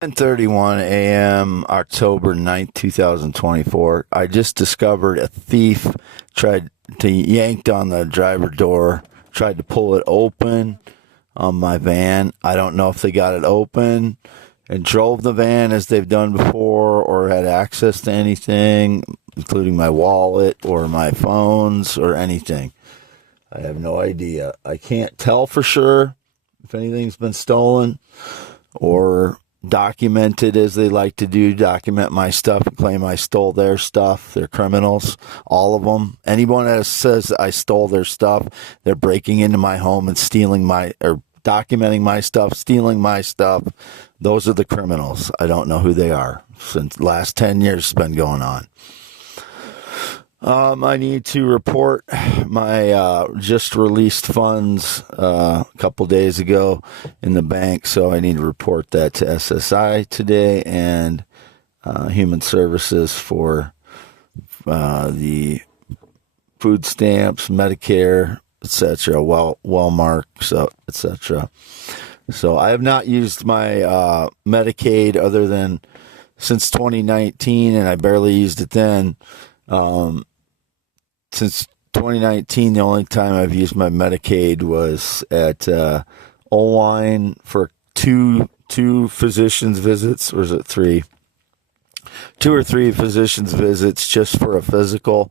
10:31 a.m., October 9th, 2024. I just discovered a thief tried to yanked on the driver door, tried to pull it open on my van. I don't know if they got it open and drove the van as they've done before or had access to anything, including my wallet or my phones or anything. I have no idea. I can't tell for sure if anything's been stolen or documented, as they like to do, document my stuff and claim I stole their stuff. They're criminals, all of them. Anyone that says I stole their stuff, they're breaking into my home and stealing or documenting my stuff, stealing my stuff. Those are the criminals. I don't know who they are. Since the last 10 years it's been going on. I need to report my just released funds a couple days ago in the bank, so I need to report that to SSI today and Human Services for the food stamps, Medicare, etc., Wellmark, etc. So I have not used my Medicaid other than since 2019, and I barely used it then. Since 2019, the only time I've used my Medicaid was at Oline for two physician's visits, or is it three? 2 or 3 physician's visits just for a physical,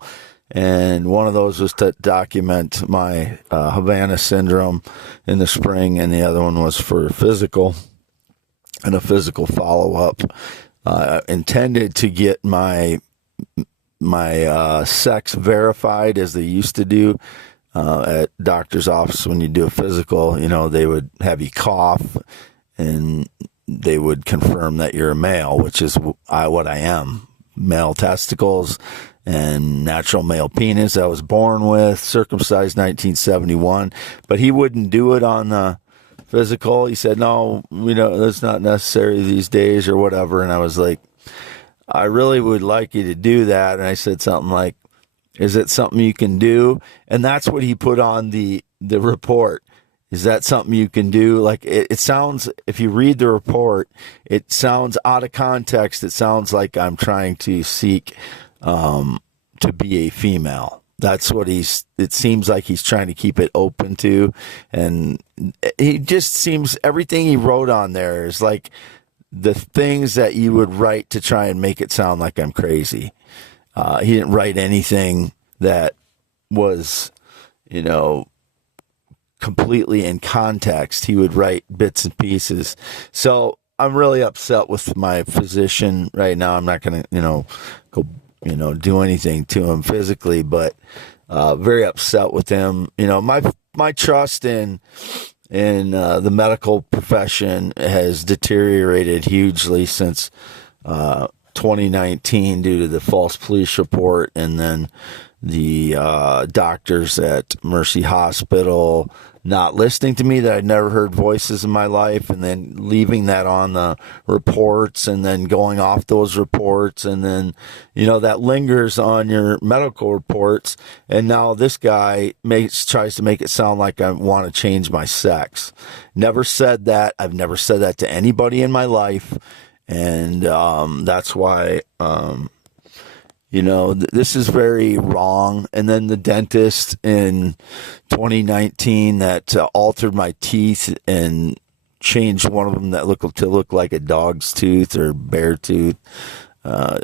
and one of those was to document my Havana syndrome in the spring, and the other one was for a physical and a physical follow-up. Intended to get my sex verified, as they used to do at doctor's office. When you do a physical, they would have you cough and they would confirm that you're a male, which is what I am. Male testicles and natural male penis I was born with, circumcised 1971, but he wouldn't do it on the physical. He said, no, that's not necessary these days or whatever. And I was like, I really would like you to do that. And I said something like, is it something you can do? And that's what he put on the report. Is that something you can do? Like it sounds, if you read the report, it sounds out of context. It sounds like I'm trying to seek to be a female. That's what it seems like he's trying to keep it open to. And he just seems, everything he wrote on there is like the things that you would write to try and make it sound like I'm crazy. He didn't write anything that was, completely in context. He would write bits and pieces. So I'm really upset with my physician right now. I'm not going to, go, do anything to him physically, but very upset with him. My trust in the medical profession has deteriorated hugely since 2019 due to the false police report, and then the doctors at Mercy Hospital not listening to me, that I'd never heard voices in my life, and then leaving that on the reports and then going off those reports, and then that lingers on your medical reports. And now this guy tries to make it sound like I want to change my sex. Never said that. I've never said that to anybody in my life, and that's why this is very wrong. And then the dentist in 2019 that altered my teeth and changed one of them that looked like a dog's tooth or bear tooth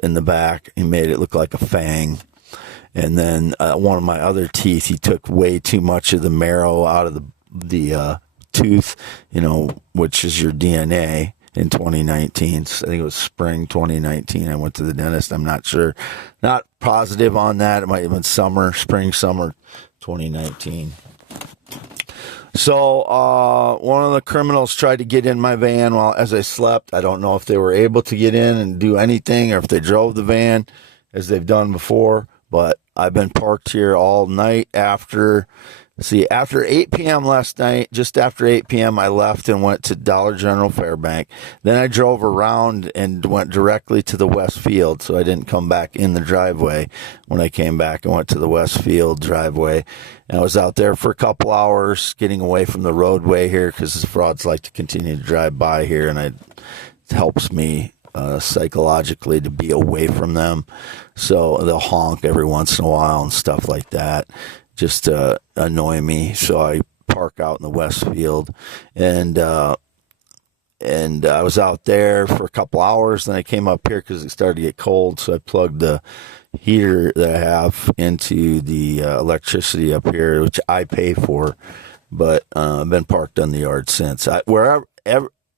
in the back. He made it look like a fang. And then one of my other teeth, he took way too much of the marrow out of the tooth, which is your DNA. In 2019, I think it was spring 2019, I went to the dentist. I'm not sure, not positive on that. It might have been summer 2019. So one of the criminals tried to get in my van as I slept. I don't know if they were able to get in and do anything, or if they drove the van as they've done before, but I've been parked here all night after 8 p.m. last night. Just after 8 p.m. I left and went to Dollar General Fairbank. Then I drove around and went directly to the West Field, so I didn't come back in the driveway. When I came back, I went to the West Field driveway, and I was out there for a couple hours getting away from the roadway here, because the frauds like to continue to drive by here, and I helps me psychologically to be away from them. So they'll honk every once in a while and stuff like that, just to annoy me. So I park out in the west field, and I was out there for a couple hours. Then I came up here because it started to get cold, so I plugged the heater that I have into the electricity up here, which I pay for. But I've been parked on the yard since.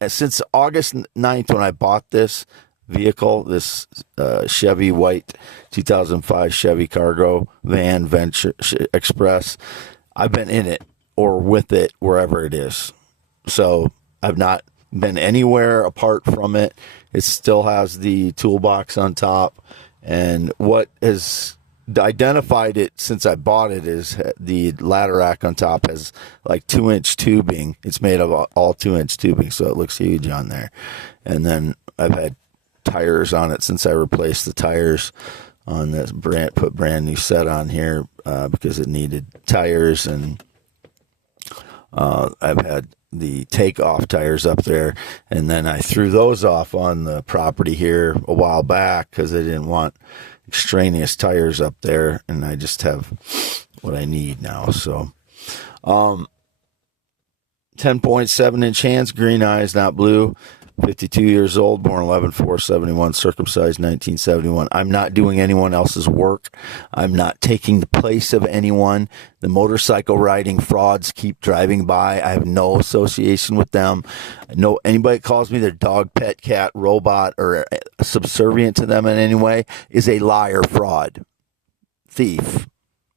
Since August 9th, when I bought this vehicle, this Chevy white 2005 Chevy cargo van Venture Express, I've been in it or with it wherever it is. So I've not been anywhere apart from it. It still has the toolbox on top. And what has identified it since I bought it is the ladder rack on top has like 2-inch tubing. It's made of all 2-inch tubing, so it looks huge on there. And then I've had tires on it since I replaced the tires on this put brand new set on here because it needed tires. And I've had the takeoff tires up there, and then I threw those off on the property here a while back because I didn't want extraneous tires up there, and I just have what I need now. So 10.7-inch hands, green eyes, not blue, 52 years old, born 11/4/71, circumcised 1971. I'm not doing anyone else's work. I'm not taking the place of anyone. The motorcycle riding frauds keep driving by. I have no association with them. No, anybody that calls me their dog, pet, cat, robot, or subservient to them in any way is a liar, fraud, thief,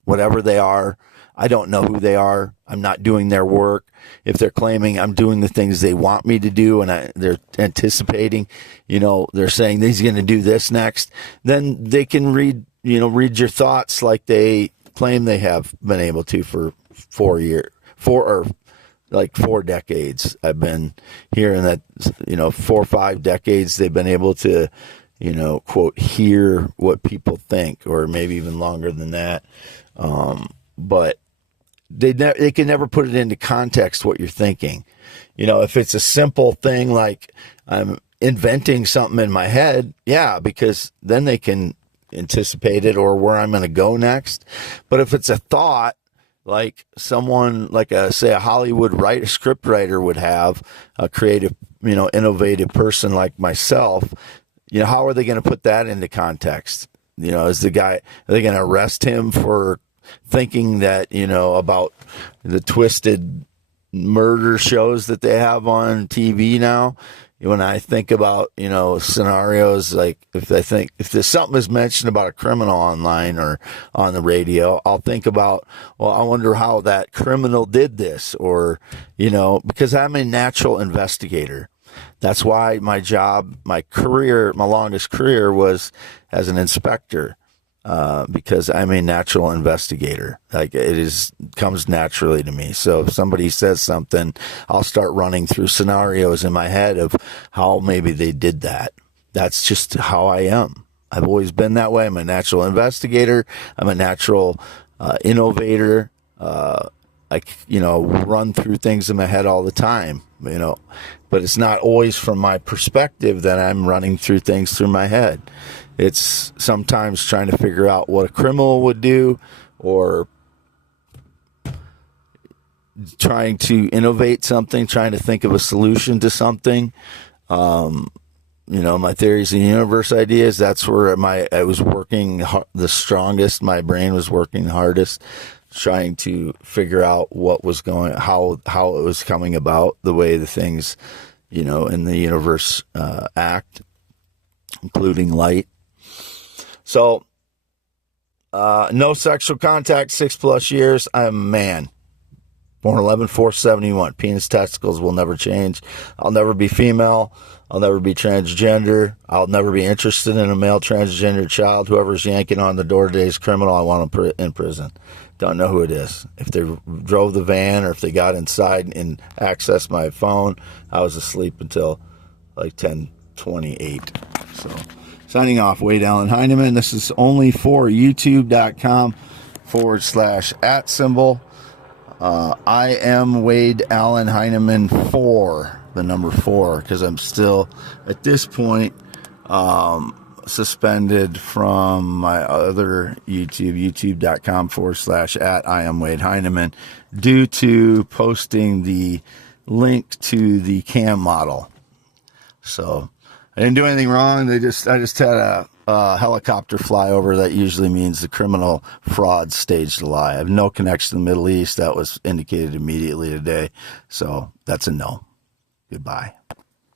whatever they are. I don't know who they are. I'm not doing their work. If they're claiming I'm doing the things they want me to do, and they're anticipating, they're saying he's going to do this next, then they can read your thoughts like they claim they have been able to for 4 decades. I've been hearing that, 4 or 5 decades they've been able to, quote, hear what people think, or maybe even longer than that. But they can never put it into context what you're thinking. If it's a simple thing like I'm inventing something in my head, yeah, because then they can anticipate it or where I'm going to go next. But if it's a thought, like someone, like a Hollywood script writer would have, a creative, innovative person like myself, how are they going to put that into context? Are they going to arrest him for thinking that, about the twisted murder shows that they have on TV now? When I think about, scenarios, like if there's something is mentioned about a criminal online or on the radio, I'll think about, well, I wonder how that criminal did this, or, because I'm a natural investigator. That's why my job, my longest career was as an inspector. Because I'm a natural investigator. Like comes naturally to me. So if somebody says something, I'll start running through scenarios in my head of how maybe they did that. That's just how I am. I've always been that way. I'm a natural investigator. I'm a natural innovator. Run through things in my head all the time, but it's not always from my perspective that I'm running through things through my head. It's sometimes trying to figure out what a criminal would do, or trying to innovate something, trying to think of a solution to something. My theories of the universe ideas, that's where I was working the strongest. My brain was working the hardest, trying to figure out what was how it was coming about, the way the things, in the universe act, including light. So, no sexual contact, 6+ years. I'm a man. Born 11/4/71. Penis, testicles will never change. I'll never be female. I'll never be transgender. I'll never be interested in a male transgender child. Whoever's yanking on the door today is criminal. I want them in prison. Don't know who it is. If they drove the van or if they got inside and accessed my phone, I was asleep until like 10:28. So, signing off, Wade Allen Heineman. This is only for youtube.com/@symbol. I am Wade Allen Heineman 4. the number 4, because I'm still, at this point, suspended from my other YouTube, youtube.com/@IamWadeHeineman, due to posting the link to the cam model. So I didn't do anything wrong. I just had a helicopter fly over. That usually means the criminal fraud staged a lie. I have no connection to the Middle East. That was indicated immediately today. So that's a no. Goodbye.